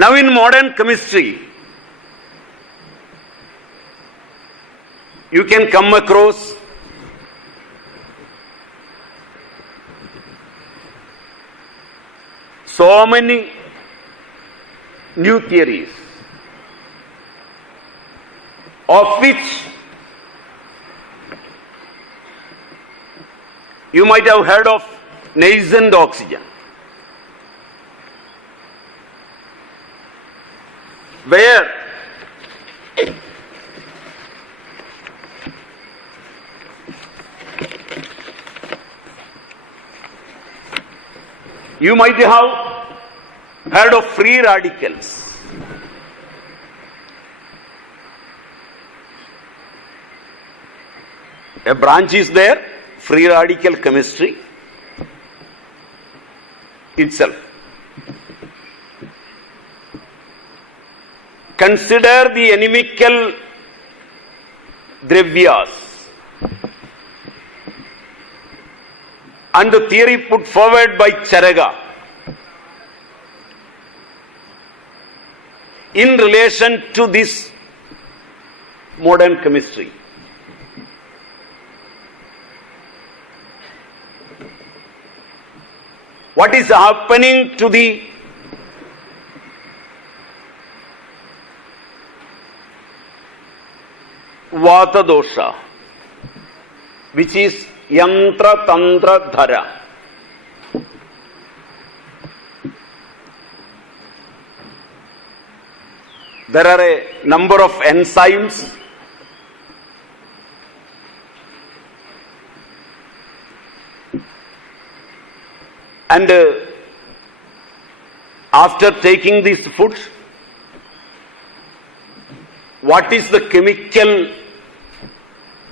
Now in modern chemistry, you can come across so many new theories, of which you might have heard of nascent oxygen, where you might have heard of free radicals. A branch is there, free radical chemistry itself. Consider the inimical dravyas and the theory put forward by Charaga in relation to this modern chemistry. What is happening to the Vata dosha, which is Yantra Tantra Dhara? There are a number of enzymes and after taking these foods, what is the chemical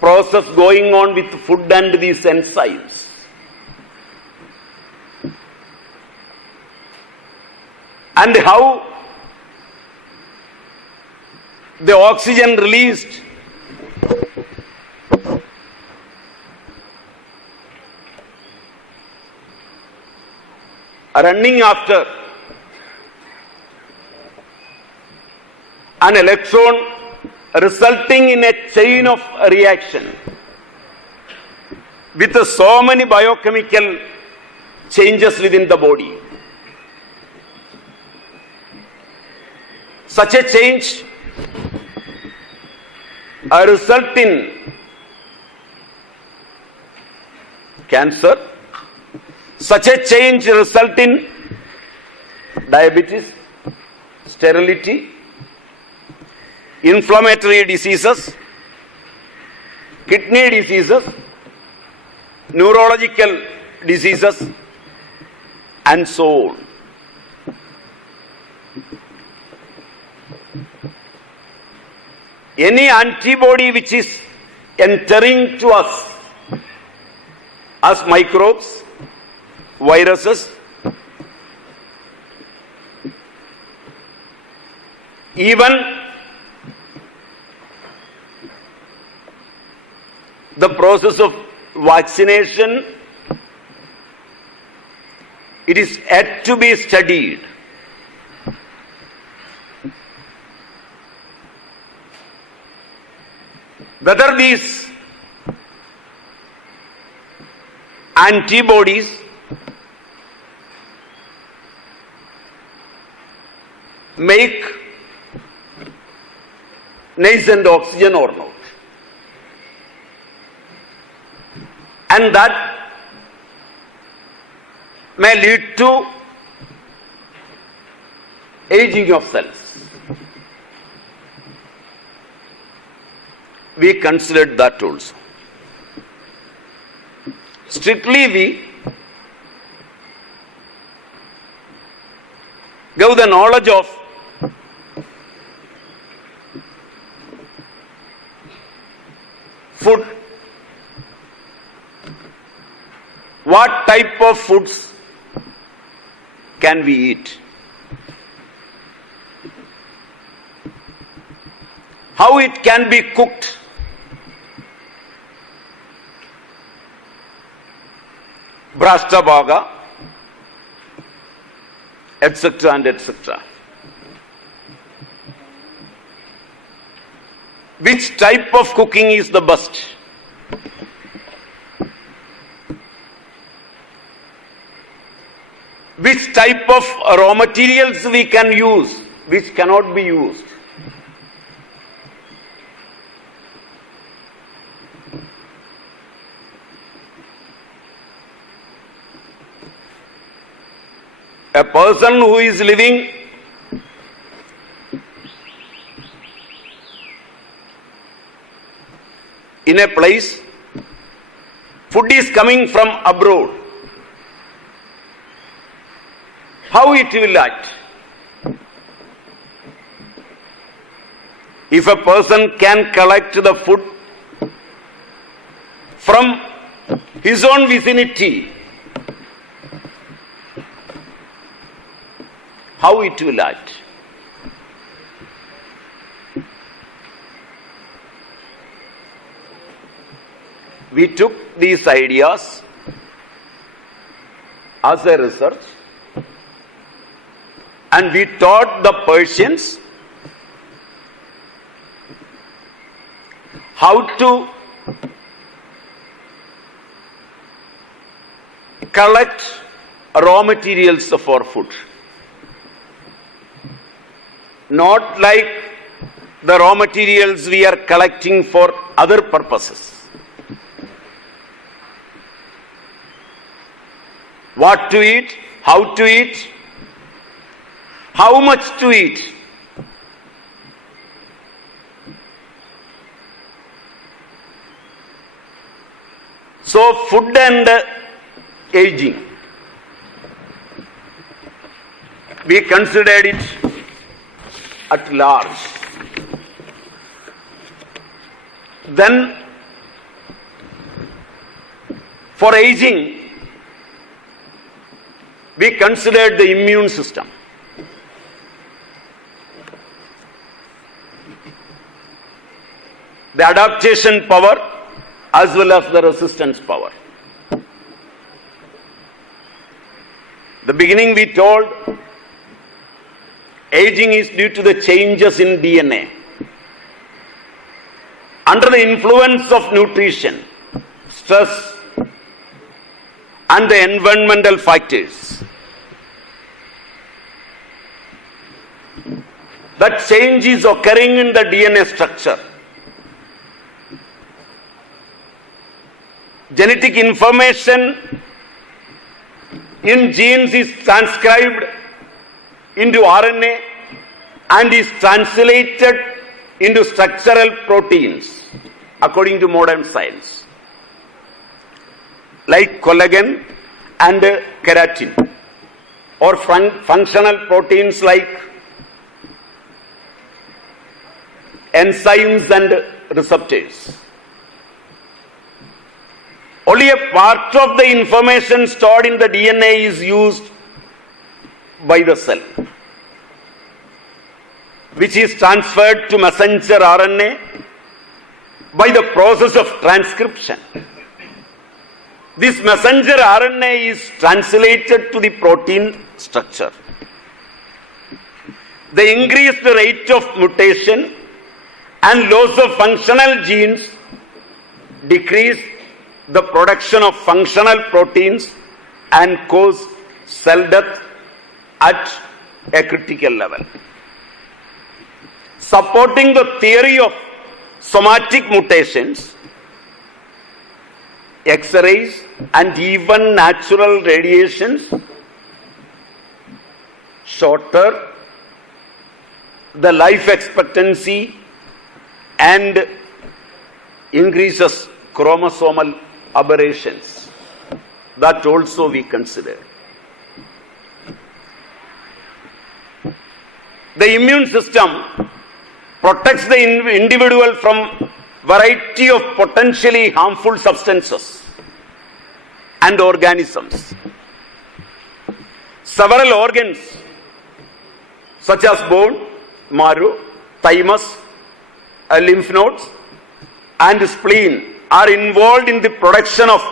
process going on with food and these enzymes? And how the oxygen released running after an electron, resulting in a chain of reaction with so many biochemical changes within the body. Such a change result in cancer. Such a change result in diabetes, sterility, inflammatory diseases, kidney diseases, neurological diseases, and so on. Any antibody which is entering to us as microbes, viruses, even the process of vaccination, it is yet to be studied. Whether these antibodies make nascent oxygen or not. And that may lead to aging of cells. We considered that also. Strictly we give the knowledge of food. What type of foods can we eat? How it can be cooked? Brashtabhaga, etc. and etc. which type of cooking is the best? Which type of raw materials we can use, which cannot be used? A person who is living in a place, food is coming from abroad. How it will act? If a person can collect the food from his own vicinity, how it will act? We took these ideas as a research and we taught the Persians how to collect raw materials for food. Not like the raw materials we are collecting for other purposes. What to eat, how to eat, how much to eat. So food and aging, we considered it at large. Then for aging, we considered the immune system. The adaptation power as well as the resistance power. The beginning we told aging is due to the changes in DNA. Under the influence of nutrition, stress, and the environmental factors, that change is occurring in the DNA structure. Genetic information in genes is transcribed into RNA and is translated into structural proteins according to modern science, like collagen and keratin, or functional proteins like enzymes and receptors. Only a part of the information stored in the DNA is used by the cell, which is transferred to messenger RNA by the process of transcription. This messenger RNA is translated to the protein structure. The increased rate of mutation and loss of functional genes decrease the production of functional proteins and cause cell death at a critical level. Supporting the theory of somatic mutations, X-rays and even natural radiations shorter the life expectancy and increases chromosomal aberrations. That also we consider. The immune system protects the individual from variety of potentially harmful substances and organisms. Several organs such as bone, marrow, thymus, lymph nodes and spleen are involved in the production of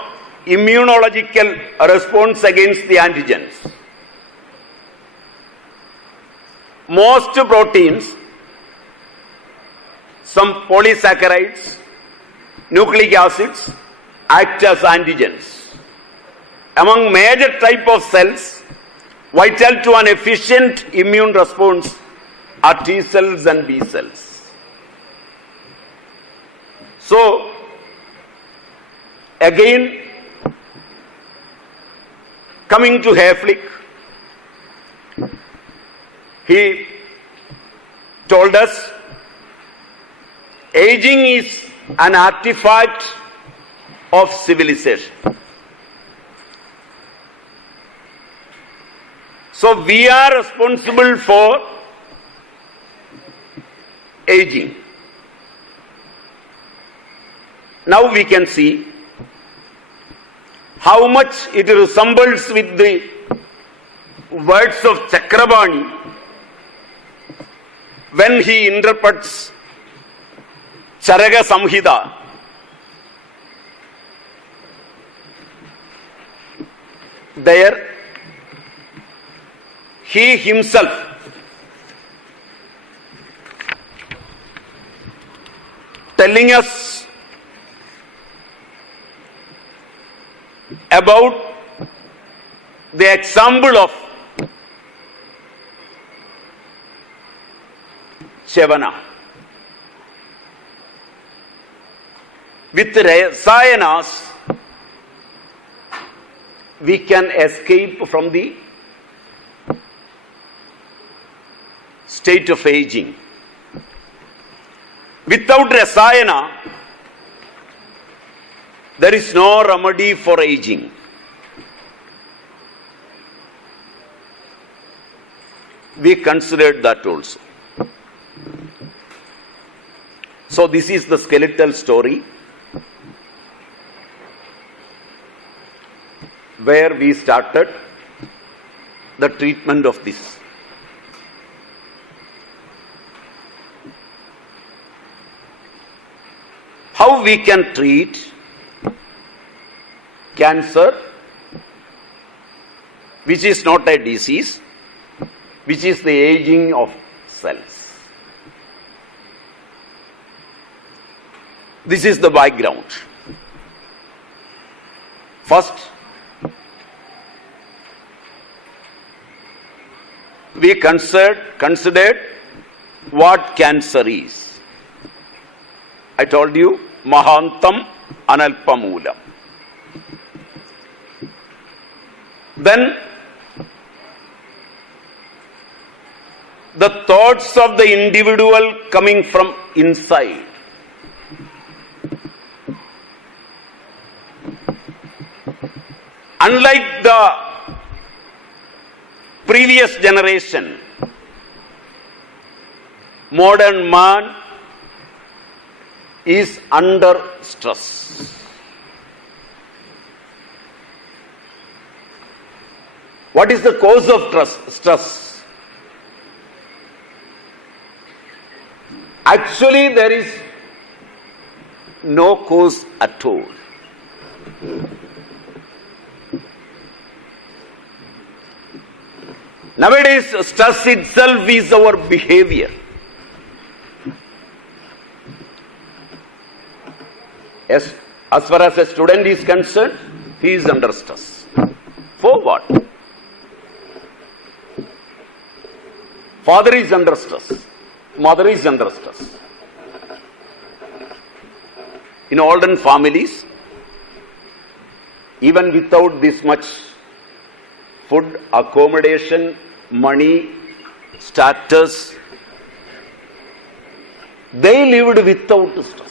immunological response against the antigens. Most proteins some polysaccharides, nucleic acids act as antigens. Among major type of cells, vital to an efficient immune response are T cells and B cells. So, again, coming to Hayflick, he told us aging is an artifact of civilization. So we are responsible for aging. Now we can see how much it resembles with the words of Chakrabani when he interprets Charaka Samhita. There, he himself telling us about the example of Chavana. With Rasayanas, we can escape from the state of aging. Without Rasayana, there is no remedy for aging. We considered that also. So this is the skeletal story where we started the treatment of this. How we can treat cancer, which is not a disease, which is the aging of cells. This is the background. First, we considered what cancer is. I told you, Mahantam Analpamulam. Then, the thoughts of the individual coming from inside. Unlike the previous generation, modern man is under stress. What is the cause of stress? Actually, there is no cause at all. Nowadays, stress itself is our behavior. As far as a student is concerned, he is under stress. For what? Father is under stress. Mother is under stress. In olden families, even without this much food, accommodation, money, status, they lived without stress.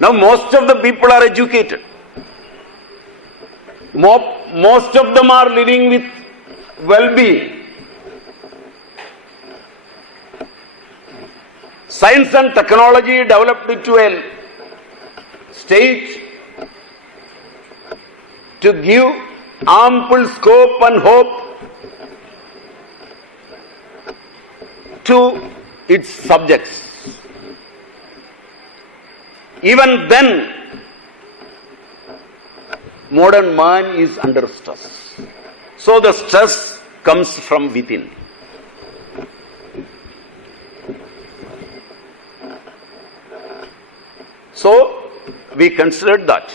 Now most of the people are educated. Most of them are living with well-being. Science and technology developed to a stage to give ample scope and hope to its subjects. Even then, modern man is under stress. So the stress comes from within. So we considered that.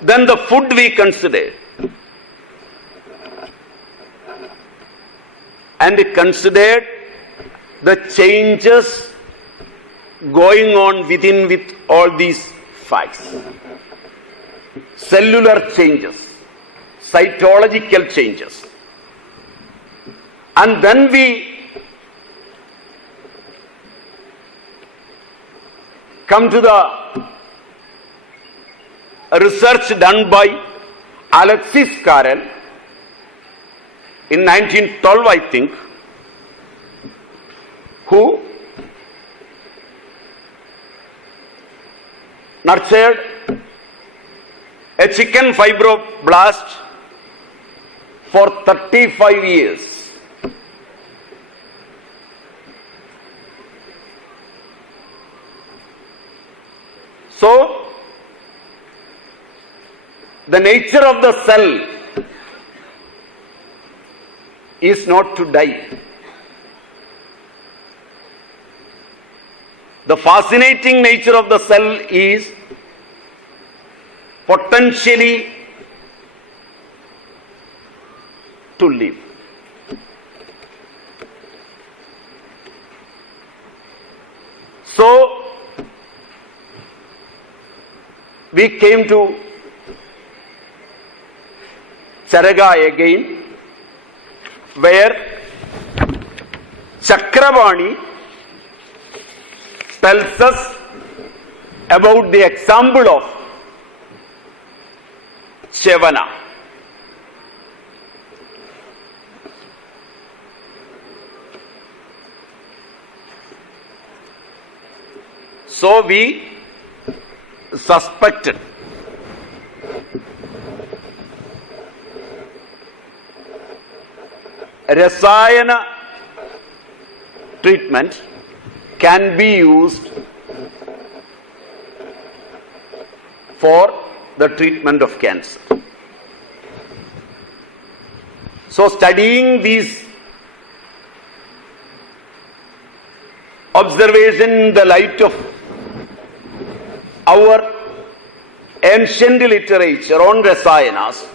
Then the food we considered. And considered the changes going on within with all these facts. Cellular changes, cytological changes. And then we come to the research done by Alexis Carrel in 1912, I think, who nurtured a chicken fibroblast for 35 years. So, the nature of the cell is not to die. The fascinating nature of the cell is potentially to live. So, we came to Charaga again, where Chakravani tells us about the example of Chevana. So we suspected Rasayana treatment can be used for the treatment of cancer. So studying these observations in the light of our ancient literature on Rasayanas,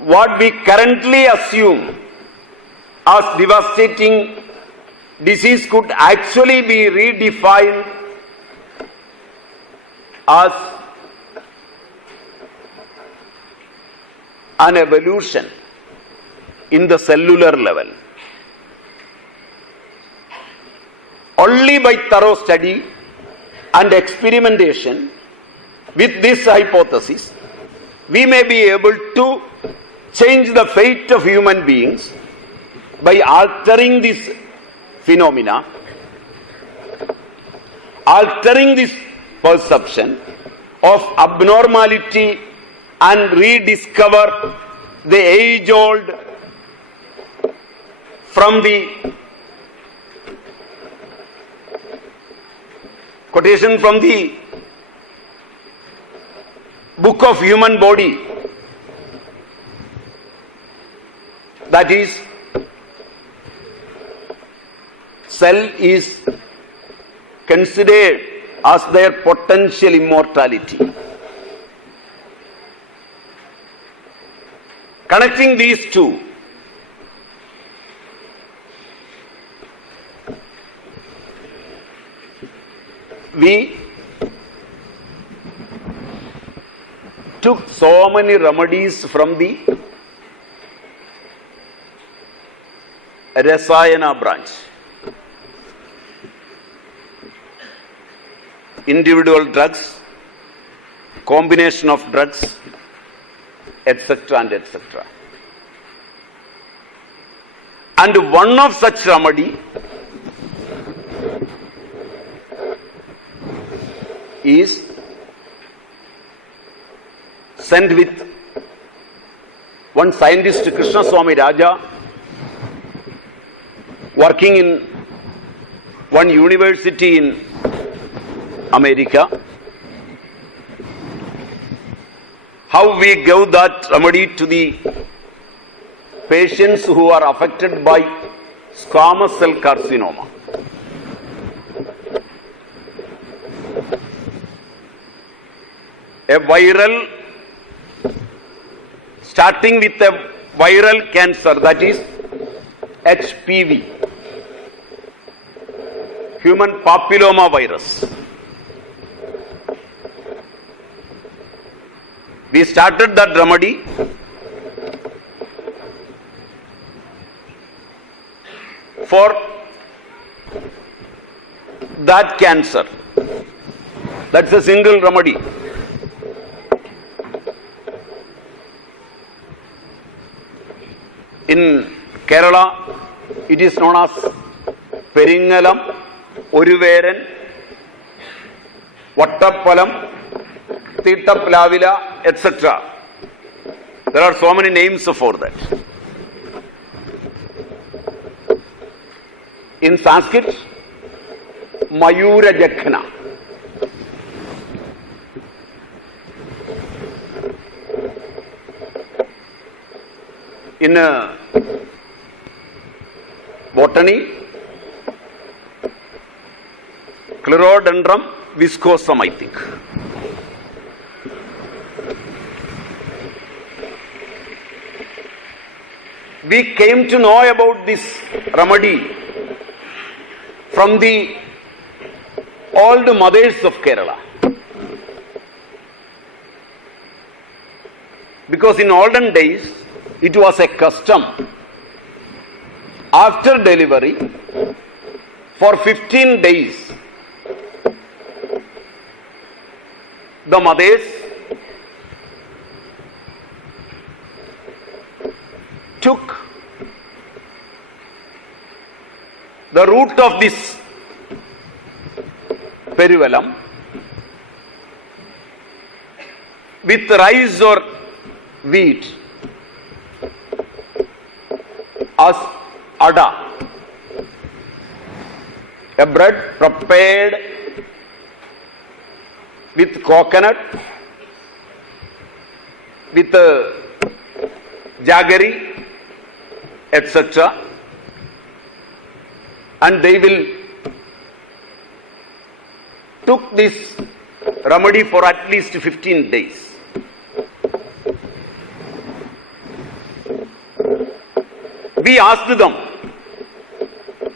what we currently assume as devastating disease could actually be redefined as an evolution in the cellular level. Only by thorough study and experimentation with this hypothesis, we may be able to change the fate of human beings by altering this phenomena, altering this perception of abnormality and rediscover the age-old from the quotation from the book of human body, that is, cell is considered as their potential immortality. Connecting these two, we took so many remedies from the Rasayana branch. Individual drugs, combination of drugs, etc. and etc. And one of such remedy is sent with one scientist, Krishna Swami Raja, working in one university in America. How we gave that remedy to the patients who are affected by squamous cell carcinoma. a viral, starting with a viral cancer, that is HPV, human papilloma virus. We started that remedy for that cancer. That's a single remedy. In Kerala, it is known as Peringalam, Oruveran, Vattappalam, Thitaplavila, etc. There are so many names for that. In Sanskrit, Mayura Jakhna. In botany, Clerodendron viscosum, I think. We came to know about this remedy from the old mothers of Kerala. Because in olden days, it was a custom after delivery for 15 days the mothers took the root of this perivallum with rice or wheat as ada, a bread prepared with coconut, with jaggery, etc. And they will took this remedy for at least 15 days. We asked them,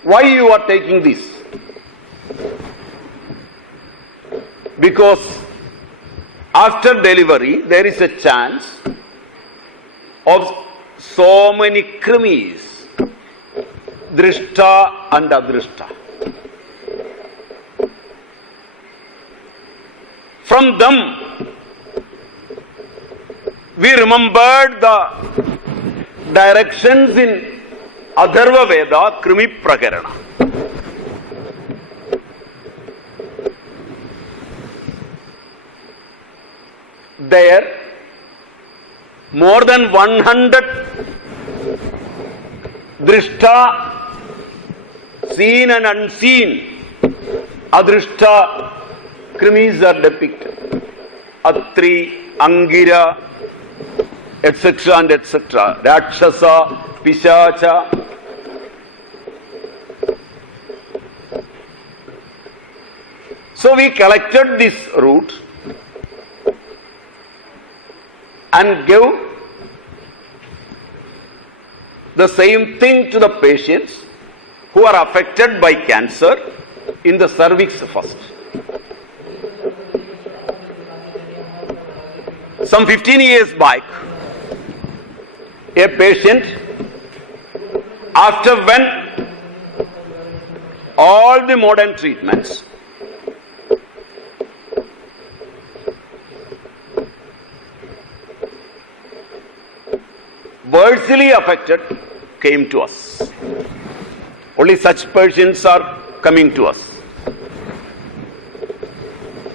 why you are taking this? Because after delivery there is a chance of so many krimis, drishta and adrishta. From them we remembered the directions in Atharva Veda, Krimi Prakarana. There, more than 100 drishta, seen and unseen, adrishta krimis are depicted. Atri, Angira, etc. and etc. Rakshasa, Pishacha. So we collected this root and gave the same thing to the patients who are affected by cancer in the cervix first. Some 15 years back, a patient, after when all the modern treatments, worsely affected, came to us. Only such patients are coming to us.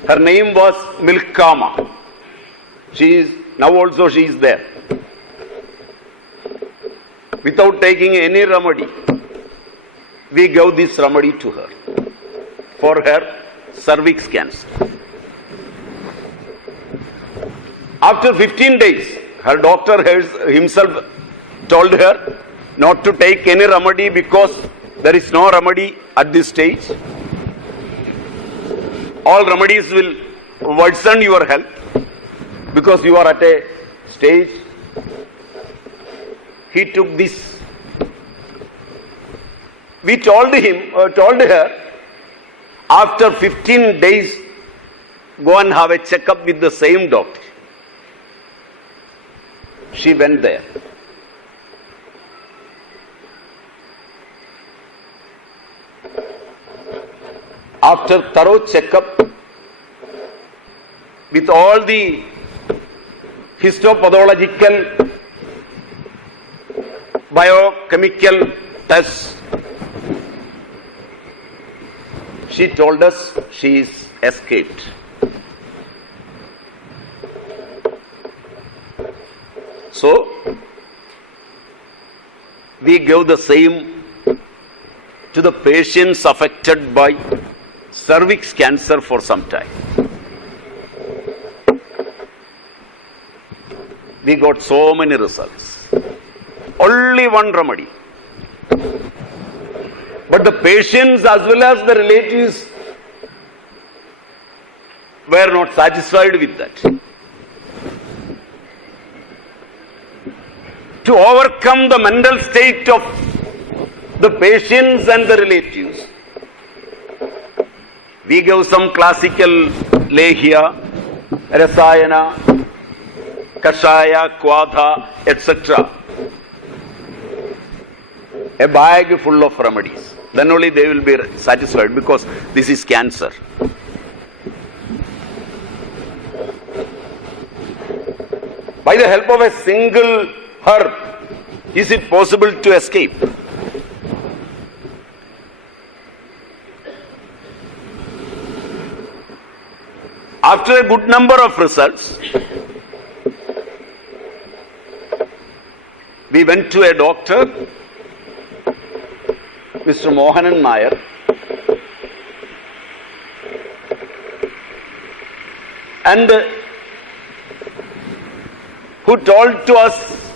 Her name was Milkama. Now also she is there. Without taking any remedy, we gave this remedy to her for her cervix cancer. After 15 days, her doctor himself told her not to take any remedy because there is no remedy at this stage. All remedies will worsen your health. because you are at a stage. He took this. We told her, after 15 days, go and have a checkup with the same doctor. She went there. After thorough checkup with all the histopathological, biochemical tests, she told us she is escaped. So, we gave the same to the patients affected by cervix cancer for some time. We got so many results. Only one remedy. But the patients as well as the relatives were not satisfied with that. To overcome the mental state of the patients and the relatives, we gave some classical lehya, rasayana, kashaya, kvadha, etc. A bag full of remedies. Then only they will be satisfied, because this is cancer. By the help of a single herb, is it possible to escape? After a good number of results, we went to a doctor, Mr. Mohanan Nair, and who told to us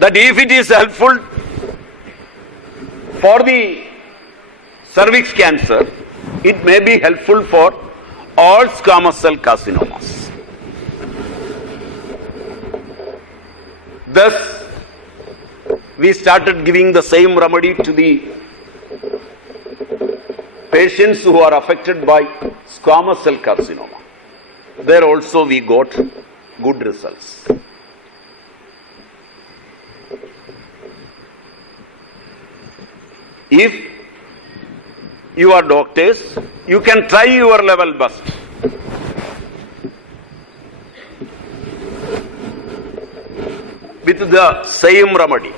that if it is helpful for the cervix cancer, it may be helpful for all squamous cell carcinomas. Thus, we started giving the same remedy to the patients who are affected by squamous cell carcinoma. There also we got good results. If you are doctors, you can try your level best. With the same remedy.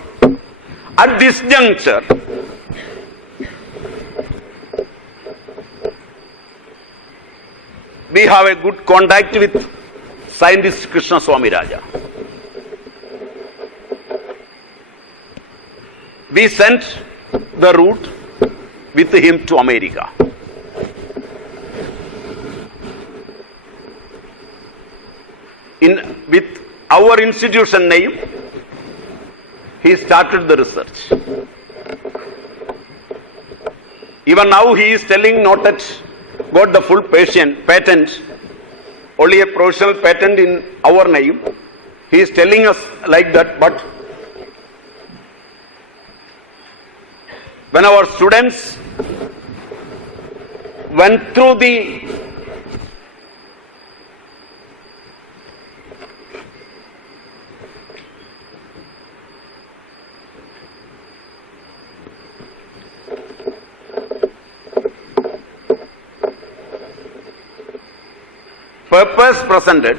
At this juncture, we have a good contact with scientist Krishna Swami Raja. We sent the route with him to America. With our institution name, he started the research. Even now he is telling not that got the full patent, only a provisional patent in our name. He is telling us like that, but when our students went through the purpose presented,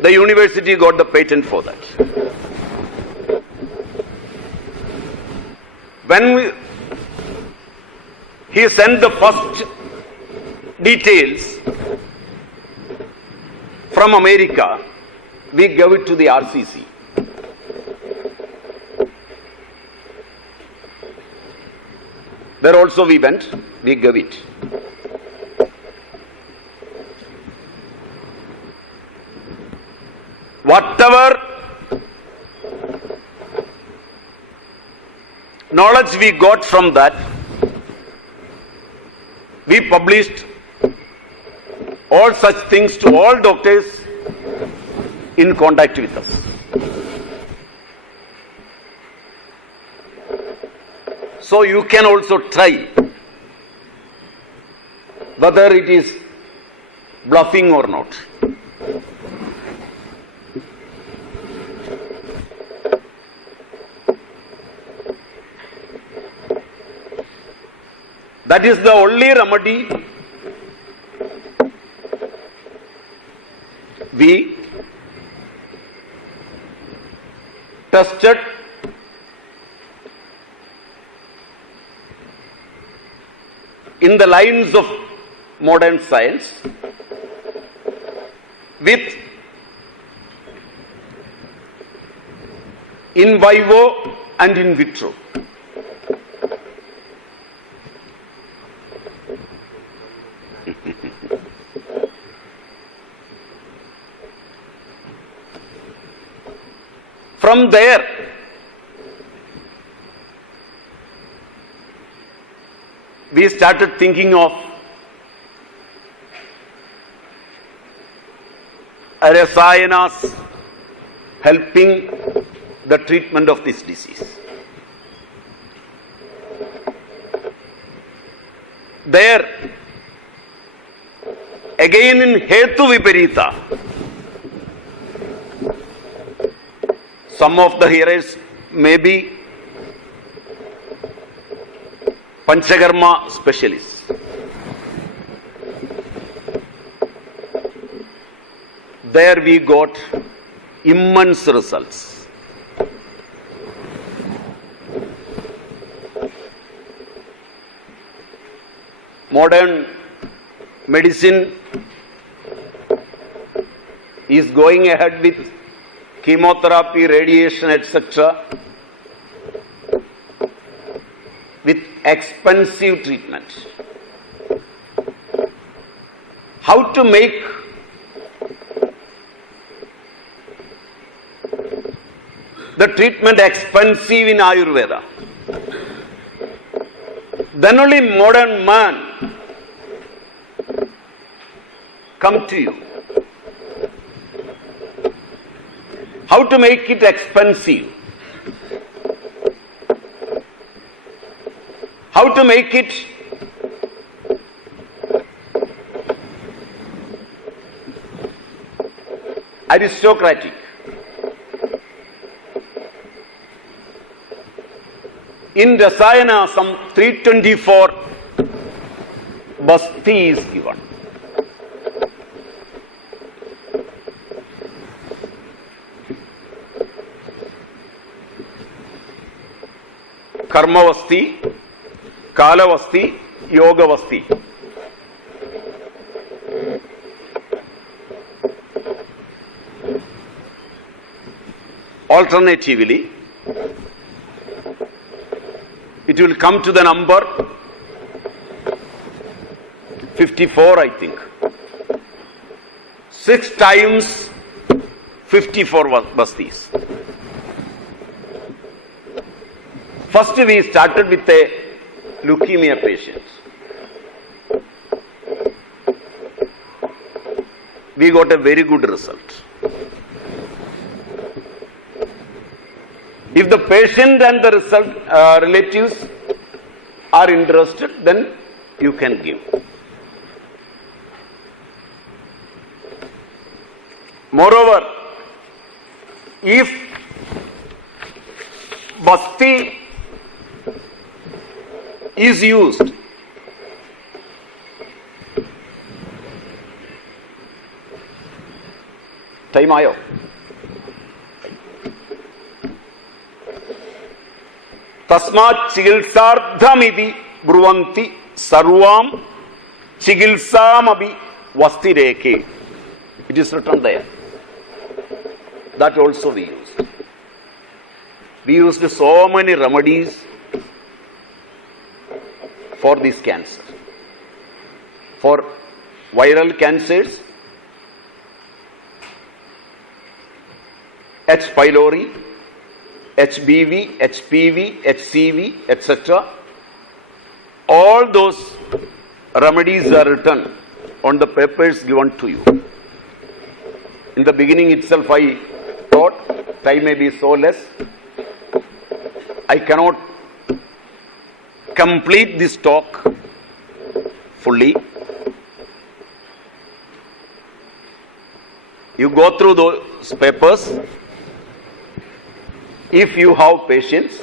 the university got the patent for that. When he sent the first details from America, we gave it to the RCC. There also we went, we gave it. Whatever knowledge we got from that, we published all such things to all doctors in contact with us. So you can also try whether it is bluffing or not. That is the only remedy we tested in the lines of modern science with in vivo and in vitro. From there, we started thinking of rasayanas helping the treatment of this disease. There, again in Hetu Viparita, some of the hearers may be Panchakarma specialists. There we got immense results. Modern medicine is going ahead with chemotherapy, radiation, etc., with expensive treatment. How to make the treatment expensive in Ayurveda? Then only modern man come to you. How to make it expensive? How to make it aristocratic? In Rasayana, some 324 basti is given. Karmavasti, Kalavasti, Yogavasti. Alternatively, it will come to the number 54, I think. 6 times 54 bastis. First we started with a leukemia patient. We got a very good result. If the patient and the relatives are interested, then you can give. Moreover, if basti is used, time ayo. Tasmat chigilsardhamidi bruvanti sarvam chigilsamabi vastireke. It is written there. That also we used. We used so many remedies for this cancer. For viral cancers, H. pylori, HBV, HPV, HCV, etc. All those remedies are written on the papers given to you. In the beginning itself I thought time may be so less, I cannot complete this talk fully. You go through those papers. If you have patience,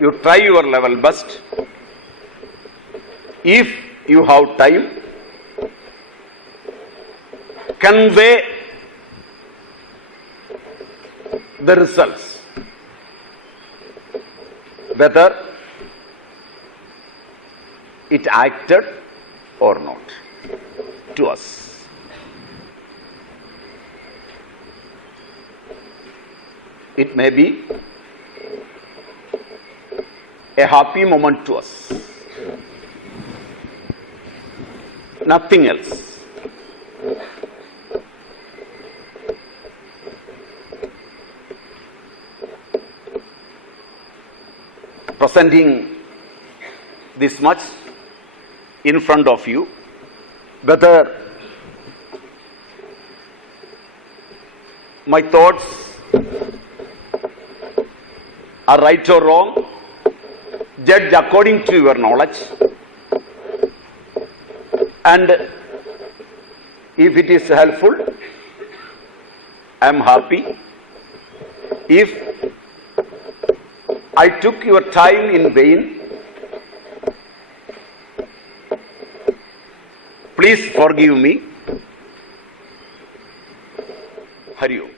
you try your level best. If you have time, convey the results, whether it acted or not, to us. It may be a happy moment to us, nothing else. Presenting this much in front of you, whether my thoughts are right or wrong, judge according to your knowledge, and if it is helpful, I am happy. If I took your time in vain, please forgive me. Hari Om.